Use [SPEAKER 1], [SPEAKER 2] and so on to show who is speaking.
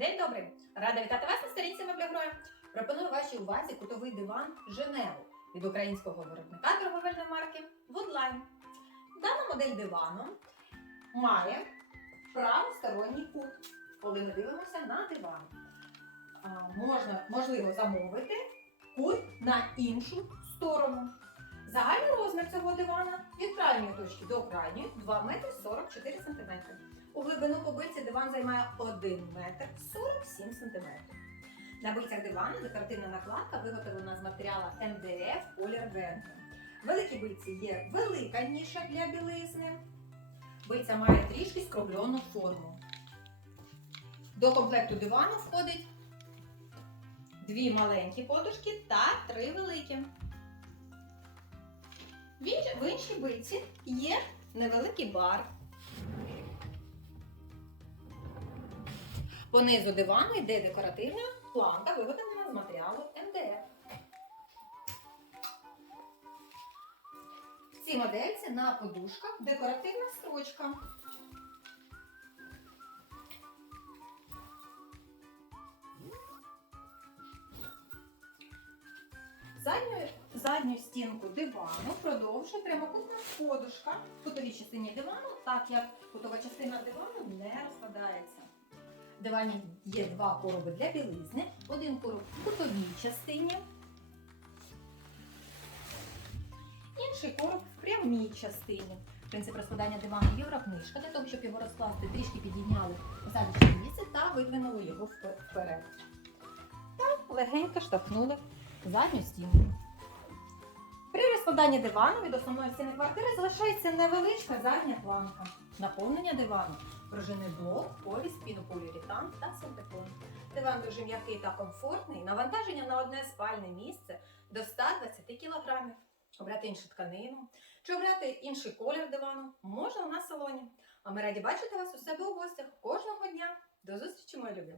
[SPEAKER 1] День добрий! Рада вітати вас на сторінці меблягрою. Пропоную вашій увазі кутовий диван Женеву від українського виробника торговельної марки Woodline. Дана модель дивану має правосторонній кут, коли ми дивимося на диван. Можна, можливо замовити кут на іншу сторону. Загальний розмір цього дивана від крайньої точки до крайньої 2 метри 44 см. У глибину побильці диван займає 1 метр 47 см. На бильцях дивану декоративна накладка виготовлена з матеріалу МДФ колір Венге. В великій бильці є велика ніша для білизни. Бильця має трішки скруглену форму. До комплекту дивану входить дві маленькі подушки та три великі. В іншій бильці є невеликий бар. По низу дивану йде декоративна планка, виготовлена з матеріалу МДФ. В цій модельці на подушках декоративна строчка. Задню, задню стінку дивану продовжує прямокутна подушка в кутовій частині дивану, так як кутова частина дивану не розкладається. В дивані є два короби для білизни, один короб в кутовій частині, інший короб в прямій частині. Принцип розкладання дивану єврокнижка для того, щоб його розкласти, трішки підійняли посадочне місце та видвинули його вперед. Та легенько штовхнули задню стінку. При розкладанні дивану від основної стіни квартири залишається невеличка задня планка. Наповнення дивану пружинний блок, повіс, пінополіуретан та синтепон. Диван дуже м'який та комфортний. Навантаження на одне спальне місце до 120 кг. Обрати іншу тканину чи обрати інший колір дивану можна в салоні. А ми раді бачити вас у себе у гостях кожного дня. До зустрічі, мої любі!